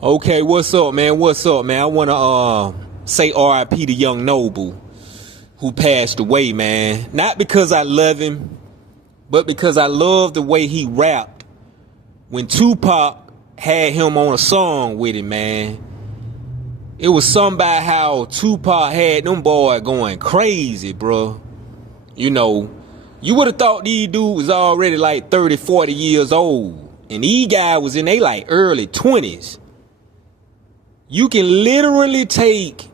Okay, what's up, man? What's up, man? I wanna say R.I.P. to Young Noble, who passed away, man. Not because I love him, but because I love the way he rapped. When Tupac had him on a song with him, man, it was something about how Tupac had them boys going crazy, bro. You know, you would have thought these dudes was already like 30, 40 years old, and these guys was in they like early 20s. You can literally take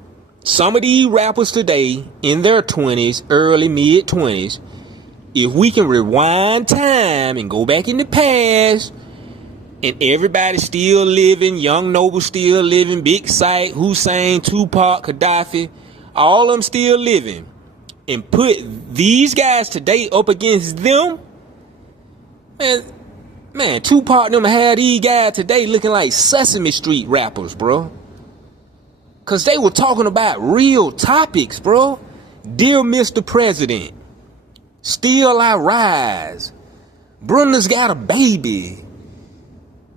some of these rappers today in their 20s, early, mid 20s. If we can rewind time and go back in the past, and everybody still living, Young Noble still living, Big Sight, Hussein, Tupac, Gaddafi, all of them still living, and put these guys today up against them, man, Tupac and them had these guys today looking like Sesame Street rappers, bro. Cause they were talking about real topics, bro. Dear Mr. President, Still I Rise, Brunner's Got a Baby,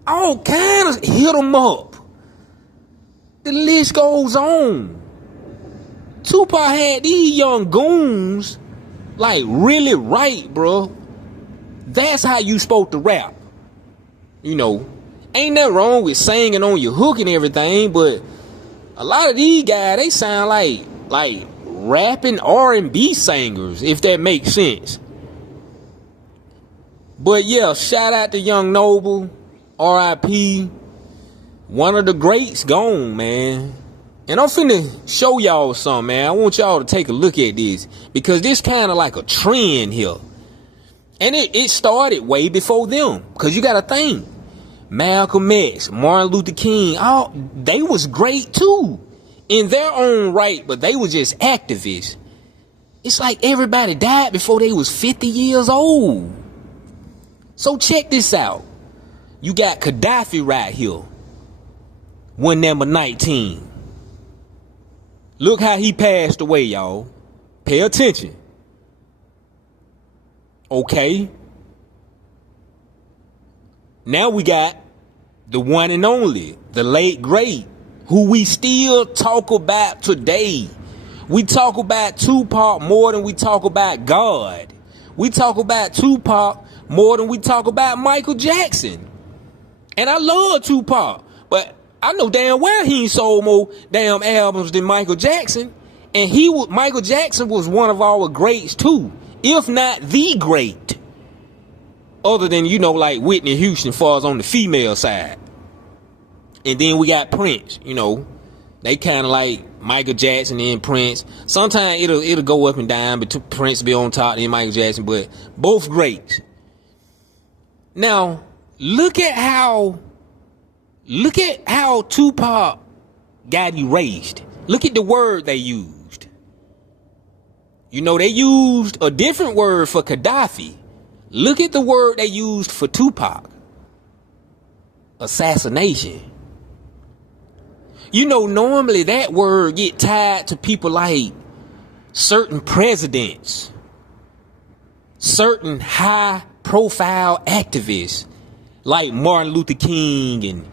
all kinds of hit 'em up. The list goes on. Tupac had these young goons like really right, bro. That's how you supposed to rap. You know, ain't nothing wrong with singing on your hook and everything, but a lot of these guys, they sound like rapping R&B singers, if that makes sense. But yeah, shout out to Young Noble, R.I.P. One of the greats gone, man. And I'm finna show y'all something, man. I want y'all to take a look at this, because this kind of like a trend here. And it started way before them, because you gotta think, Malcolm X, Martin Luther King, they was great too in their own right, but they was just activists. It's like everybody died before they was 50 years old. So check this out. You got Gaddafi right here, one number 19. Look how he passed away, y'all. Pay attention. Okay. Now we got the one and only, the late great, who we still talk about today. We talk about Tupac more than we talk about God. We talk about Tupac more than we talk about Michael Jackson. And I love Tupac, but I know damn well he ain't sold more damn albums than Michael Jackson. And Michael Jackson was one of our greats too, if not the great. Other than, you know, like Whitney Houston falls on the female side. And then we got Prince, you know. They kind of like Michael Jackson and Prince. Sometimes it'll go up and down, but Prince be on top and Michael Jackson, but both greats. Now, look at how Tupac got erased. Look at the word they used. You know, they used a different word for Gaddafi. Look at the word they used for Tupac. Assassination. You know, normally that word get tied to people like certain presidents, certain high profile activists like Martin Luther King and,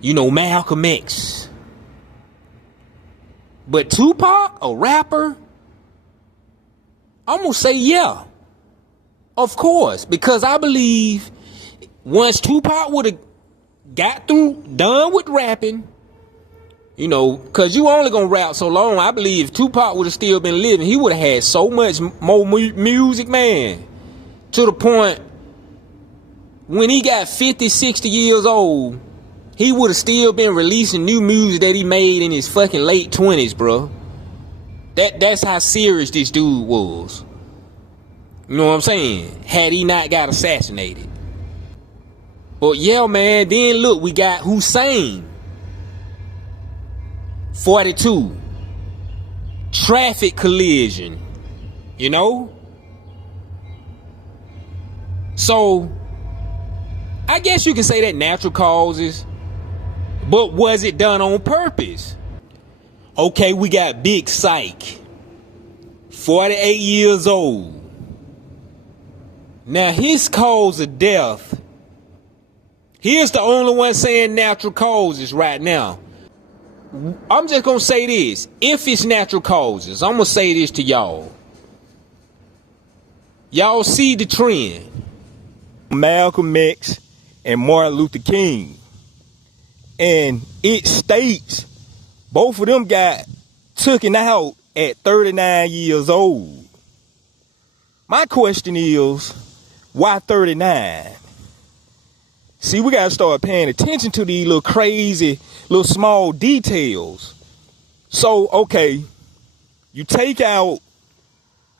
you know, Malcolm X. But Tupac, a rapper, I'm gonna say yeah. Of course, because I believe once Tupac would have got done with rapping, you know, because you only gonna rap so long. I believe if Tupac would have still been living, he would have had so much more music, man, to the point when he got 50, 60 years old, he would have still been releasing new music that he made in his fucking late 20s, bro. That's how serious this dude was. You know what I'm saying? Had he not got assassinated. But yeah, man, then look, we got Hussein, 42. Traffic collision. You know? So, I guess you can say that natural causes. But was it done on purpose? Okay, we got Big Psych, 48 years old. Now, his cause of death Here's the only one saying natural causes right now. I'm just gonna say this. If it's natural causes, I'm gonna say this to y'all. Y'all see the trend. Malcolm X and Martin Luther King. And it states both of them got taken out at 39 years old. My question is, why 39? See, we gotta start paying attention to these little crazy, little small details. So, okay, you take out,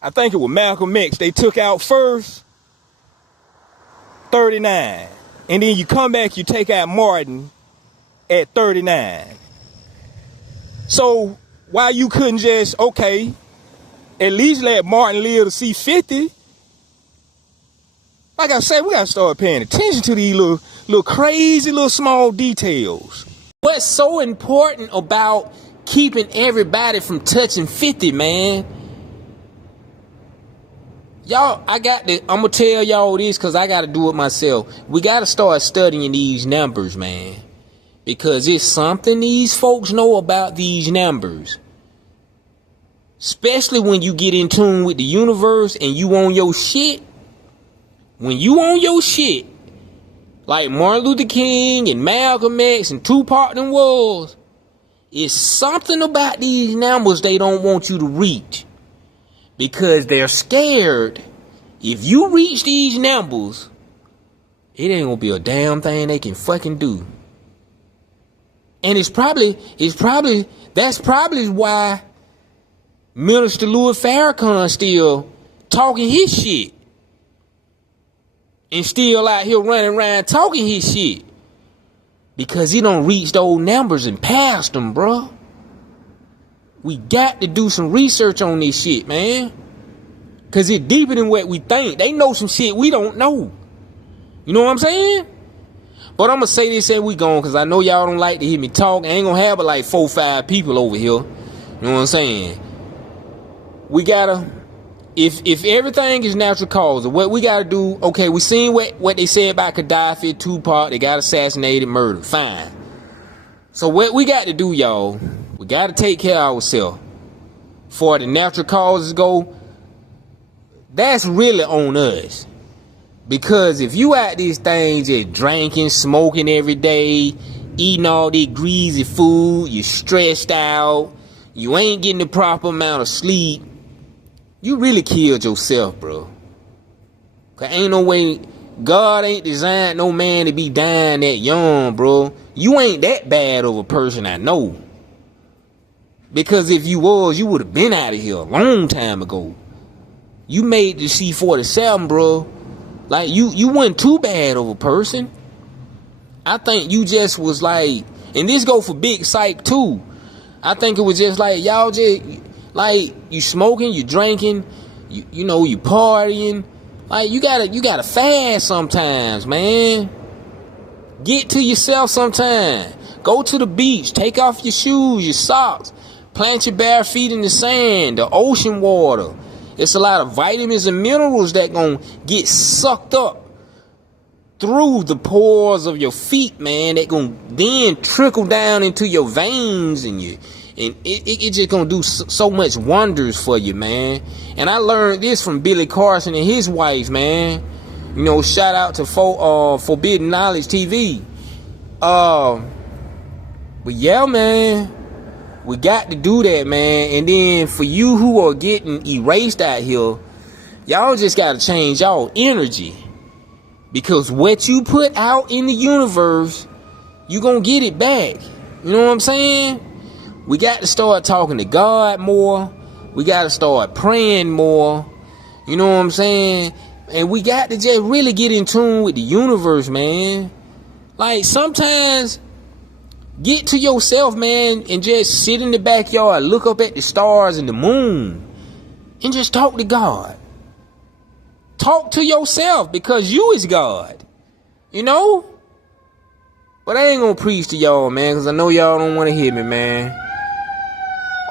I think it was Malcolm X, they took out first 39. And then you come back, you take out Martin at 39. So, why you couldn't just, okay, at least let Martin live to see 50? Like I said, we gotta start paying attention to these little crazy, little small details. What's so important about keeping everybody from touching 50, man? Y'all, I'm gonna tell y'all this because I gotta do it myself. We gotta start studying these numbers, man. Because it's something these folks know about these numbers. Especially when you get in tune with the universe and you on your shit. When you on your shit, like Martin Luther King and Malcolm X and Tupac and was, it's something about these numbers they don't want you to reach. Because they're scared if you reach these numbers, it ain't gonna be a damn thing they can fucking do. And that's probably why Minister Louis Farrakhan still talking his shit. And still out here running around talking his shit. Because he don't reach those numbers and past them, bro. We got to do some research on this shit, man. Because it's deeper than what we think. They know some shit we don't know. You know what I'm saying? But I'm going to say this and we gone because I know y'all don't like to hear me talk. I ain't going to have but like 4 or 5 people over here. You know what I'm saying? We got to... If everything is natural cause, what we gotta do, okay, we seen what they said about Gaddafi, Tupac, they got assassinated, murdered, fine. So what we got to do, y'all, we gotta take care of ourselves. For the natural causes go, that's really on us. Because if you out these things just drinking, smoking every day, eating all this greasy food, you're stressed out, you ain't getting the proper amount of sleep, you really killed yourself, bro. Cause ain't no way, God ain't designed no man to be dying that young, bro. You ain't that bad of a person, I know. Because if you was, you would have been out of here a long time ago. You made the C-47, bro. Like, you wasn't too bad of a person. I think you just was like, and this go for Big Psych too. I think it was just like, y'all just... Like, you smoking, you drinking, you know, you partying. Like, you gotta fast sometimes, man. Get to yourself sometime. Go to the beach, take off your shoes, your socks. Plant your bare feet in the sand, the ocean water. It's a lot of vitamins and minerals that gonna get sucked up through the pores of your feet, man. That gonna then trickle down into your veins and you. And it just gonna do so much wonders for you, man. And I learned this from Billy Carson and his wife, man. You know, shout out to Forbidden Knowledge TV. But yeah, man, we got to do that, man. And then for you who are getting erased out here, y'all just gotta change y'all energy. Because what you put out in the universe, you gonna get it back. You know what I'm saying? We got to start talking to God more. We got to start praying more. You know what I'm saying? And we got to just really get in tune with the universe, man. Like, sometimes, get to yourself, man, and just sit in the backyard, look up at the stars and the moon, and just talk to God. Talk to yourself, because you is God. You know? But I ain't gonna preach to y'all, man, because I know y'all don't want to hear me, man.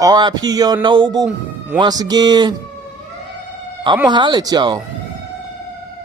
R.I.P. Young Noble, once again, I'm gonna holler at y'all.